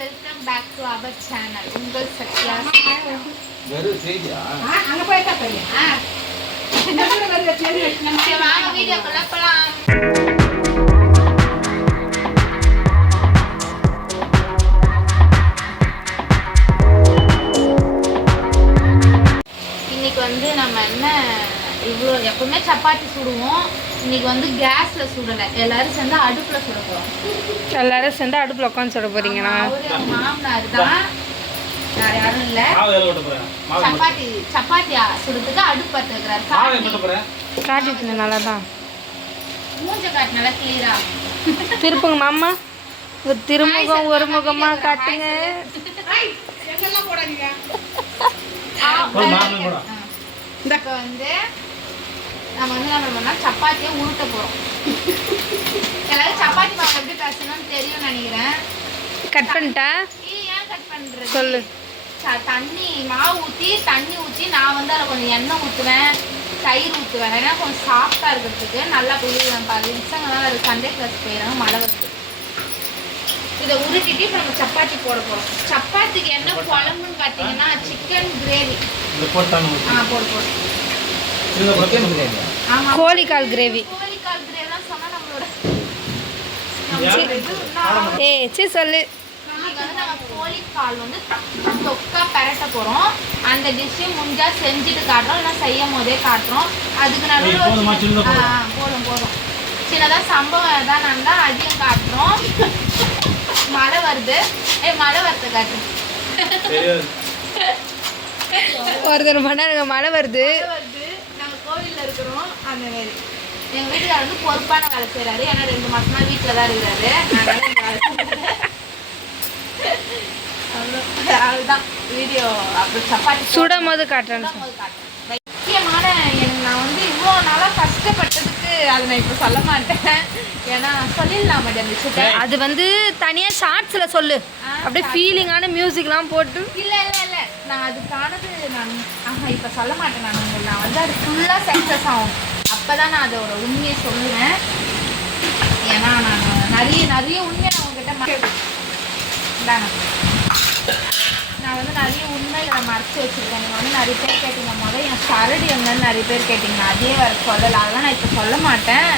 Welcome back to our channel. உங்கள் சத்யா. வெறும் செய்தியா? அங்க போய்ட்டா போய். வாங்க வீடியோக்குள்ள போலாம். இன்னைக்கு வந்து நம்ம என்ன இவ்வளோ எப்பவுமே சப்பாத்தி சுடுவோம். இன்னைக்கு வந்து கேஸ்ல சுடலை, எல்லாரும் சேர்ந்து அடுப்புல சுட போறோம். எல்லாரும் சேர்ந்து அடுப்புல உட்காந்து சுட போறீங்களா? மாமனார் தான், வேற யாரும் இல்ல. சப்பாத்தி சுடுறதுக்கு அடுப்பு பற்ற வைக்கிறாரு. காட்டிட்டு நல்லா தான் மூஞ்ச காட்டு நல்லா கிளியரா திருப்புங்க மாமா. ஒரு திருமுகம் ஒரு முகமா காட்டுங்க. இப்போ வந்து நம்ம வந்து என்ன பண்ணோம்னா சப்பாத்தியை உருட்ட போறோம். எல்லாரும் சப்பாத்தி மாவு எப்படி பேசணும்னு தெரியும் நினைக்கிறேன். கட் பண்ணிட்டா? ஏன் கட் பண்றது சொல்லு. தண்ணி மாவு ஊற்றி தண்ணி ஊற்றி நான் வந்து அதில் கொஞ்சம் எண்ணெய் ஊற்றுவேன், தயிர் ஊற்றுவேன். ஏன்னா கொஞ்சம் சாஃப்டாக இருக்கிறதுக்கு நல்லா போயிடுவேன். 10 நிமிஷங்கள்லாம் அது சண்டே கிளாஸ் போயிடுறாங்க மழை வருது. இதை உருட்டிட்டு இப்போ நம்ம சப்பாத்தி போட போகிறோம். சப்பாத்திக்கு என்ன குழம்புன்னு பார்த்தீங்கன்னா சிக்கன் கிரேவி. போடு ஆமாம், கோழிக்கால் கிரேவி. கோழிக்கால் கிரேவிலாம் சொன்னால் நம்மளோட சொல்லு. நம்ம கோழிக்கால் வந்து தொக்கா பெரட்ட போகிறோம். அந்த டிஷ்ஷையும் முடிஞ்சா செஞ்சுட்டு காட்டுறோம், இல்லை செய்யும் போதே காட்டுறோம். அதுக்கு நடுவில் போதும் சின்னதாக சம்பவம் எதாவது நாங்கள் அதையும் காட்டுறோம். மழை வருது, மழை வரத்தை காட்டு. ஒருத்தர் பண்ண மழை வருது. நாங்கள் கோவிலில் இருக்கிறோம். அந்த மாரி எங்கள் வீட்டுக்காரர் வந்து பொறுப்பான வேலை செய்கிறாரு. ஏன்னா 2 மாசமா வீட்டில் தான் இருக்கிறாரு. அதுதான் வீடியோ. அப்புறம் சப்பாத்தி சுடும் போது காட்டுறேன். முக்கியமான நான் வந்து இவ்வளோ நாளாக கஷ்டப்பட்டதுக்கு அதை நான் இப்போ சொல்ல மாட்டேன். ஏன்னா சொல்லிடலாம் மாட்டேன். அது வந்து தனியாக ஷார்ட்ஸில் சொல்லு. அப்படியே ஃபீலிங்கான மியூசிக்லாம் போட்டு. இல்லை நான் அதுக்கானது நான் இப்போ சொல்ல மாட்டேன். நான் வந்து அது ஃபுல்லாக சக்ஸஸ் ஆகும். அப்போ தான் நான் அதோட உண்மையை சொல்லுவேன். ஏன்னா நான் நிறைய உண்மையை நான் உங்ககிட்ட இந்தாங்க. நான் வந்து நிறைய உண்மைகளை மறைச்சி வச்சுருக்கேன். நீங்கள் வந்து நிறைய பேர் கேட்டீங்க, முதல்ல என் சரடு என்னன்னு நிறைய பேர் கேட்டீங்க. அதே வர சொல்லலை, அதெல்லாம் நான் இப்போ சொல்ல மாட்டேன்.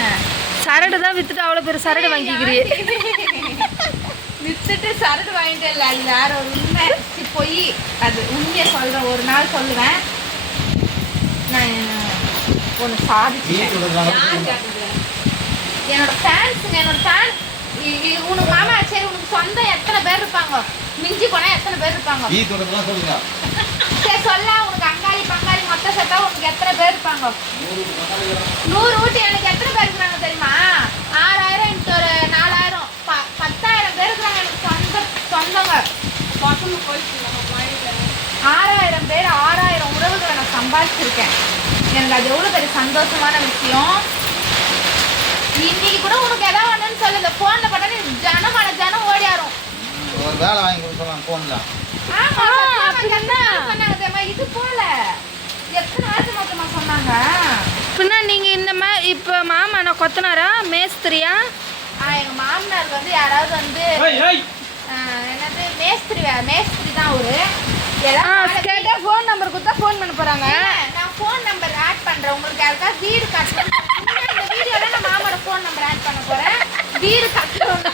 சரடு தான் விற்றுட்டு அவ்வளோ பேர் சரடு வாங்கிக்கிறீ. விற்றுட்டு சரடு வாங்கிட்டு இல்லை, அது வேற ஒரு உண்மை போய். அது உண்மையை சொல்கிறேன், ஒரு நாள் சொல்லுவேன். நான் ஒன்று சாதிச்சேன். என்னோட ஃபேன் உனக்கு மாமா சரி, உனக்கு சொந்தம் எத்தனை பேர் இருப்பாங்க? மிஞ்சி போனா எத்தனை பேர் இருப்பாங்க? சரி சொல்ல, உனக்கு அங்காளி பங்காளி மொத்த சேர்த்தா உனக்கு எத்தனை பேர் இருப்பாங்க? 100 ஊட்டி எனக்கு எத்தனை பேர் இருக்கிறாங்க தெரியுமா? 6000 இன்ட்டு ஒரு 4000 10,000 பேர் இருக்கிறாங்க எனக்கு சொந்தங்க. 6000 பேர் 6000 உறவுகளை நான் சம்பாதிச்சிருக்கேன். எனக்கு அது எவ்வளோ பெரிய சந்தோஷமான விஷயம். இன்னைக்கு கூட உனக்கு எதாவது வேணும்னு சொல்லு, இந்த போன்ல பார்த்தா ஜனம் ஓடியாரும். ஒரு வேலை வாங்கி கொடுக்கலாம் போன்ல. ஆமா சொன்னாங்க தெரியுமா? இது போல எத்தனை வருஷம் மொத்தமா சொன்னாங்க. பின்னா நீங்க இந்த மாதிரி இப்போ மாமா நான் கொத்தனாரா மேஸ்திரியா? எங்க மாமனார் வந்து யாராவது வந்து என்னது மேஸ்திரி தான். ஒரு கேட்டா ஃபோன் நம்பர் கொடுத்தா ஃபோன் பண்ண போறாங்க. நான் ஃபோன் நம்பர் ஆட் பண்றேன். உங்களுக்கு யாருக்காவது வீடு கட்டணும் இந்த வீடியோல நான் மாமாவோட ஃபோன் நம்பர் ஆட் பண்ண போறேன். வீடு கட்டணும்.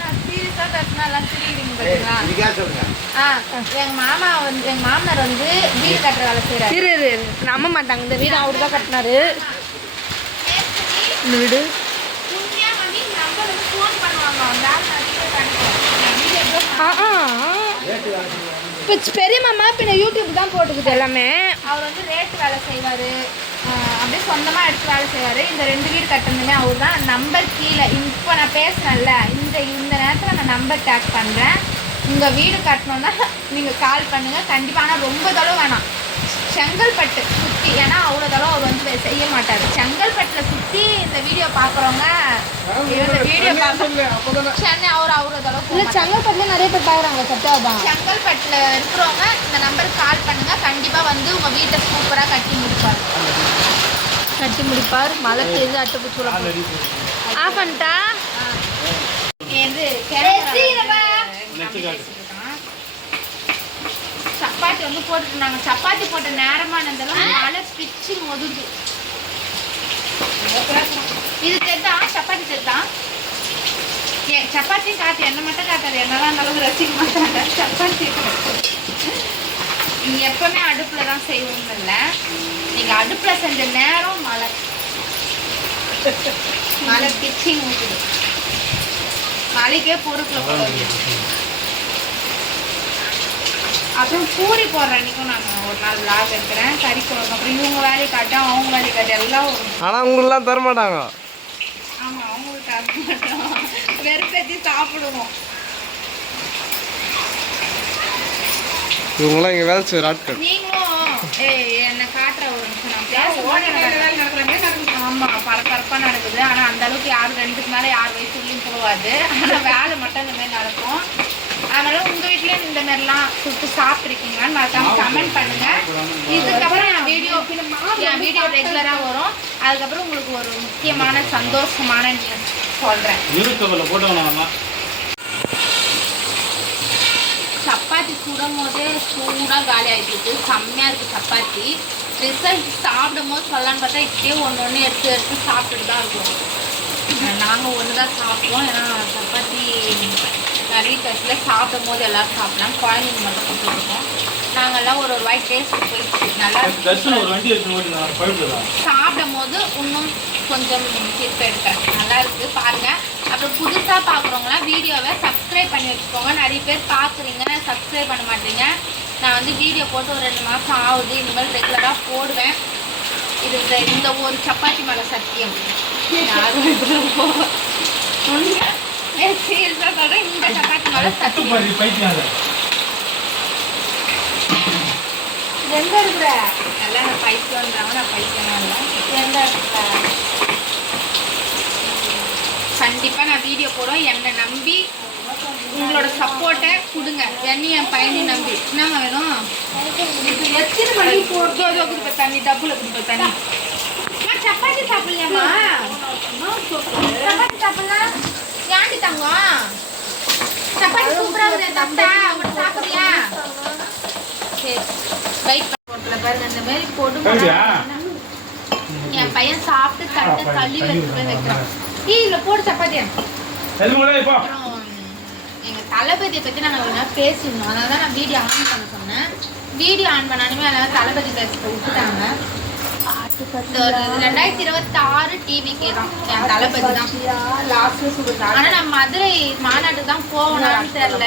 நான் சீரியஸா கட்டினா எல்லாம் சிரிக்கிறீங்க பாத்தீங்களா? எங்க மாமனார் வந்து வீடு கட்டுற வேலை செய்யறாரு. நம்ப மாட்டாங்க. இந்த வீடு அவரு தான் கட்டினாரு. இந்த வீடு உண்மையா வந்து இந்த நம்பர் வந்து ஃபோன் பண்ணுவாங்க. அந்த ஆள் நிறைய கட்டுவோம். இப்போ பெரிய மாமா பின்ன யூடியூப் தான் போட்டுக்குது எல்லாமே. அவர் வந்து ரேட்டு வேலை செய்வார், அப்படியே சொந்தமாக எடுத்து வேலை செய்வார். இந்த 2 வீடு கட்டணுமே அவர் தான். நம்பர் கீழே இப்போ நான் பேசுகிறேன்ல, இந்த நேரத்தில் நான் நம்பர் டேக் பண்ணுறேன். உங்கள் வீடு கட்டணுன்னா நீங்கள் கால் பண்ணுங்கள் கண்டிப்பாக. ஆனால் ரொம்ப தளவு வேணாம், செங்கல்பட்டு சுற்றி. ஏன்னா அவ்வளோ தளவு அவர் வந்து செய்ய மாட்டார். செங்கல்பட்டில் சுற்றி இந்த வீடியோ பார்க்குறவங்க இந்த வீடியோ சென்னை அவ்வளோ தளவு இல்லை. செங்கல்பட்டில் நிறைய பேர் பார்க்குறாங்க. சட்டாதான் செங்கல்பட்டில் இருக்கிறவங்க இந்த நம்பருக்கு கால் பண்ணுங்கள். கண்டிப்பாக வந்து உங்கள் வீட்டை சூப்பராக கட்டி முடிப்பார். மழை பெய்து அட்டுப்பூச்சி ஆஃப் பண்ணிட்டா. இருக்கான். சப்பாத்தி வந்து போட்டுருந்தாங்க. சப்பாத்தி போட்ட நேரமானதெல்லாம் மழை பிச்சு ஒதுது. இது தெரிதா? சப்பாத்தி தெரிதா? ஏன் சப்பாத்தியும் காட்டு, என்ன மட்டும் காட்டாது. என்னெல்லாம் அந்த அளவுக்கு ரசிக்க மாட்டாங்க சப்பாத்தி. நீங்க எப்பவுமே அடுப்புல தான் செய்வோம் இல்ல, நீங்க அடுப்புல செஞ்ச நேரம் மழை பிச்சு ஊற்றுது. மழைக்கே பொறுப்புல போடுது. அப்புறம் பூரி போடுற அன்னைக்கும் நான் ஒரு நாள் விளாக் எடுக்கிறேன். கறி குழம்பு அப்புறம் இவங்க வேலையை காட்டும், அவங்க வேலையை காட்டும், எல்லாம் வரும். ஆனால் உங்களுக்குலாம் தர மாட்டாங்க. ஆமா, அவங்களுக்கு தர மாட்டோம், வெறுப்பேற்றி சாப்பிடுவோம். இவங்களாம் இங்கே வேலை செய்கிற ஆட்கள். நீங்களும் என்ன காட்டுற ஒரு நிமிஷம் நான் பேச. ஆமா, பரபரப்பா நடக்குது. ஆனா அந்த அளவுக்கு யாரும் 2க்கு மேல யார் வயசுலையும் போகாது. ஆனா வேலை மட்டும் இந்த மாதிரி நடக்கும். அதனால உங்க வீட்லயும் இந்த மாதிரிலாம் சுட்டு சாப்பிட்ருக்கீங்களான்னு மறக்காம கமெண்ட் பண்ணுங்க. இதுக்கப்புறம் என் வீடியோ ரெகுலரா வரும். அதுக்கப்புறம் உங்களுக்கு ஒரு முக்கியமான சந்தோஷமான நியூஸ் சொல்றேன். சப்பாத்தி சுடும் போதே சூடாக காலி ஆகிட்டு இருக்கு. செம்மையாக இருக்குது சப்பாத்தி. ரிசல்ட் சாப்பிடும் போது சொல்லலான்னு பார்த்தா இப்படியே ஒன்று எடுத்து சாப்பிட்டுட்டு தான் இருக்கோம். நாங்கள் ஒன்று தான் சாப்பிடுவோம். ஏன்னா சப்பாத்தி நிறைய கட்டில் சாப்பிடும் போது எல்லோரும் சாப்பிடலாம், குழந்தைங்க மட்டும் கொடுத்துருக்கோம். நாங்கள்லாம் ஒரு வாய் டேஸ்ட் போயிடுச்சு. நல்லா சாப்பிடும் போது இன்னும் கொஞ்சம் கிளிப் எடுத்தேன். நல்லா இருக்குது பாருங்கள். அப்புறம் புதுசாக பார்க்குறவங்களாம் வீடியோவை சப்ஸ்கிரைப் பண்ணி வச்சுக்கோங்க. நிறைய பேர் பார்க்குறீங்க, சப்ஸ்கிரைப் பண்ண மாட்டீங்க. நான் வந்து வீடியோ போட்டு ஒரு 2 மாதம் ஆகுது. இனிமேல் ரெகுலராக போடுவேன். இது இந்த ஒரு சப்பாத்தி மேலே சத்தியம். யாரும் சீரியஸாக சொல்கிறேன், இந்த சப்பாத்தி மேலே சத்தியம். எங்கே இருக்கிற எல்லாம் நான் பைத்தியம்ன்றாங்க. நான் பைத்தியம் இல்லை. எங்கே இருக்கிற கண்டிப்பாக நான் வீடியோ போடுவேன். என்னை நம்பி உங்களோட சப்போர்ட்டை கொடுங்க. என்னையும் என் பையனையும் நம்பி. என்னங்க வேணும்? எத்தனை மணிக்கு போடுறதோ கொடுப்ப தண்ணி, டப்புல கொடுப்ப தண்ணி. நான் சப்பாத்தி சாப்பிடலையாம்மா? சப்பாத்தி சாப்பிடலாம் ஏன்டி தங்கம்? சப்பாத்தி சூப்பராக தப்பா அவங்க சாப்பிட்றியா? சரி, வெயிட் பண்ண பாருங்க. இந்த மாதிரி போட்டு என் பையன் சாப்பிட்டு தட்டை கழுவி எடுத்து வைக்கிறான். இதுல போட்டு சப்பாத்தியா? அப்புறம் எங்க தளபதியை பத்தி நாங்கள் ஒரு நாள் பேசியிருந்தோம். அதனால தான் நான் வீடியோ ஆன் பண்ண சொன்னேன். வீடியோ ஆன் பண்ணாலுமே அதனால தளபதி பேச விட்டுட்டாங்க. 2026 டிவிக்கு தான் என் தளபதி தான். ஆனா நான் மதுரை மாநாட்டுக்கு தான் போகணும்னு தெரியல.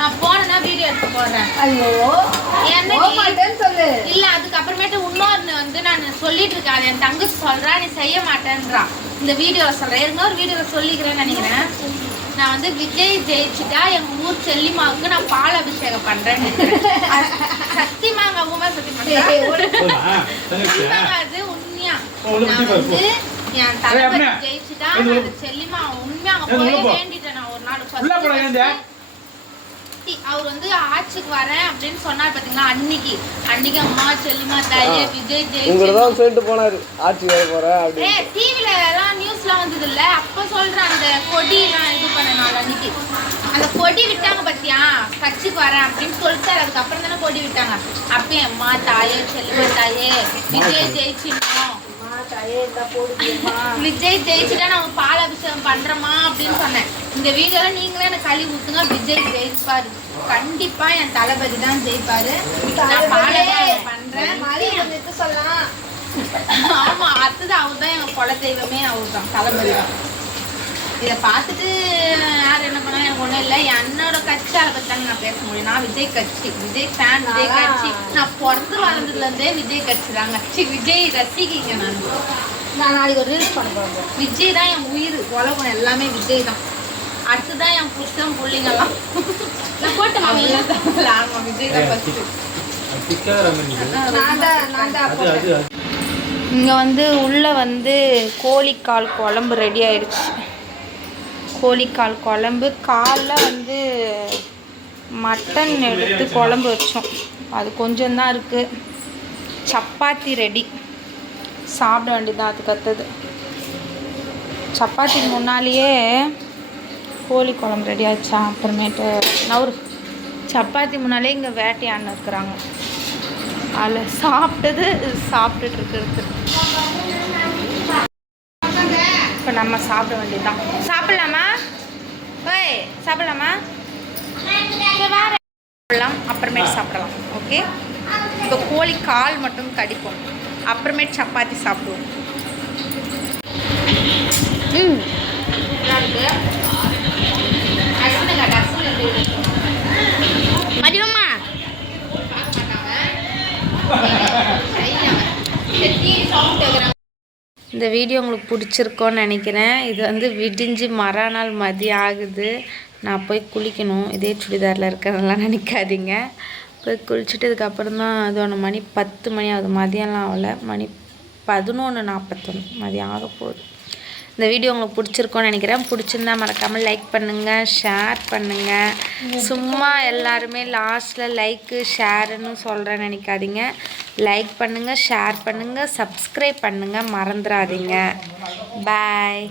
நான் போனேன்னா வீடியோ எடுத்து போடுறேன். ஐயோ சொல்லு. இல்ல அதுக்கப்புறமேட்டு இன்னொரு வந்து நான் சொல்லிட்டு இருக்கேன். என் தங்கச்சி சொல்றா, நீ செய்ய மாட்டேன்றா. இந்த வீடியோல சொல்றேன். இன்னொரு வீடியோல சொல்லிக்கிறேன்னு நினைக்கிறேன். நான் வந்து விஜய் ஜெயிச்சுட்டா எங்க ஊர் செல்லிமாவுக்கு நான் பால் அபிஷேகம் பண்றேன்னு சத்தியமாங்க. உண்மை சத்தியமாங்க, அது உண்மையா. நான் வந்து என் தளபதி ஜெயிச்சுட்டா செல்லிமா உண்மையா போய் வேண்டிட்டேன். நான் ஒரு நாள் அவர் வந்து ஆட்சிக்கு வரேன் அப்படின்னு சொன்னார் பாத்தீங்களா, அன்னைக்கு அம்மா செல்லிமா தாயே விஜய் ஜெயிச்சு போனாரு ஆட்சி வர போறேன் அப்படி. டிவில எல்லாம் நியூஸ்லாம் வந்தது இல்ல, அப்ப சொல்றேன். அந்த கொடி எல்லாம் இது பண்ண நாள் அன்னைக்கு அந்த கொடி விட்டாங்க பாத்தியா, கட்சிக்கு வரேன் அப்படின்னு சொல்லிட்டாரு. அதுக்கப்புறம் தானே கொடி விட்டாங்க. அப்பயும் அம்மா தாயே செல்லிமா தாயே விஜய் ஜெயிச்சிடணும், விஜய் ஜெயிச்சுட்டா நம்ம பால் அபிஷேகம் பண்றோமா அப்படின்னு சொன்னேன். இந்த வீடியோல நீங்களே எனக்கு கழுவி ஊத்துங்க. விஜய் ஜெயிப்பாரு, கண்டிப்பா என் தளபதி தான் ஜெயிப்பாரு. நான் பால் அபிஷேகம் பண்றேன் சொல்லலாம். ஆமா, அடுத்தது அவர் தான் எங்க குல தெய்வமே, அவர் தான் தளபதி தான். இதை பார்த்துட்டு யார் என்ன பண்ணா எனக்கு ஒன்றும் இல்லை. என்னோட கட்சி அதை பற்றி தானே நான் பேச முடியும். நான் விஜய் கட்சி, விஜய் ஃபேன், விஜய் கட்சி. நான் பிறந்து வளர்ந்ததுலேருந்தே விஜய் கட்சி தான். கட்சி விஜய் ரசிக்கிங்க. நான் நாளைக்கு ஒரு ரீல்ஸ் பண்ண போகிறேன். விஜய் தான் என் உயிர், உலகம் எல்லாமே விஜய் தான். அடுத்துதான் என் புருஷன் பிள்ளைங்கெல்லாம். நான் போட்டு ஆமாம், விஜய் தான் ஃபஸ்ட்டு. இங்கே வந்து உள்ளே வந்து கோழிக்கால் குழம்பு ரெடி ஆயிடுச்சு. கோழிக்கால் குழம்பு. காலில் வந்து மட்டன் எடுத்து குழம்பு வச்சோம், அது கொஞ்சம்தான் இருக்குது. சப்பாத்தி ரெடி, சாப்பிட வேண்டியதான். அதுக்கு அடுத்தது சப்பாத்திக்கு முன்னாலேயே கோழி குழம்பு ரெடி ஆச்சா. அப்புறமேட்டு நவுறு சப்பாத்தி முன்னாலே இங்கே வேட்டையான்னு இருக்கிறாங்க. அதில் சாப்பிட்டுட்டு இருக்கிறது. இப்போ நம்ம சாப்பிட வேண்டியதுதான். சாப்பிட்லாமா? ஓய் சாப்பிட்லாமா? சாப்பிடலாம், அப்புறமேட்டு சாப்பிடலாம். ஓகே, இப்போ கோழி கால் மட்டும் கடிப்போம், அப்புறமேட்டு சப்பாத்தி சாப்பிடுவோம். மதியமா இந்த வீடியோ உங்களுக்கு பிடிச்சிருக்கோன்னு நினைக்கிறேன். இது வந்து விடிஞ்சு மறுநாள் மதியம் ஆகுது. நான் போய் குளிக்கணும். இதே சுடிதாரில் இருக்கிறதெல்லாம் நினைக்காதீங்க. போய் குளிச்சுட்டு இதுக்கப்புறம் தான் அது 1 மணி 10 மணி ஆகுது. மதியம்லாம் ஆகலை, மணி 11:41 மதியம் ஆக போகுது. இந்த வீடியோ உங்களுக்கு பிடிச்சிருக்கோன்னு நினைக்கிறேன். பிடிச்சிருந்தா மறக்காமல் லைக் பண்ணுங்கள், ஷேர் பண்ணுங்கள். சும்மா எல்லாருமே லாஸ்ட்டில் லைக்கு ஷேருன்னு சொல்கிறேன்னு நினைக்காதீங்க. லைக் பண்ணுங்கள், ஷேர் பண்ணுங்கள், சப்ஸ்கிரைப் பண்ணுங்கள், மறந்துடாதீங்க. பாய்.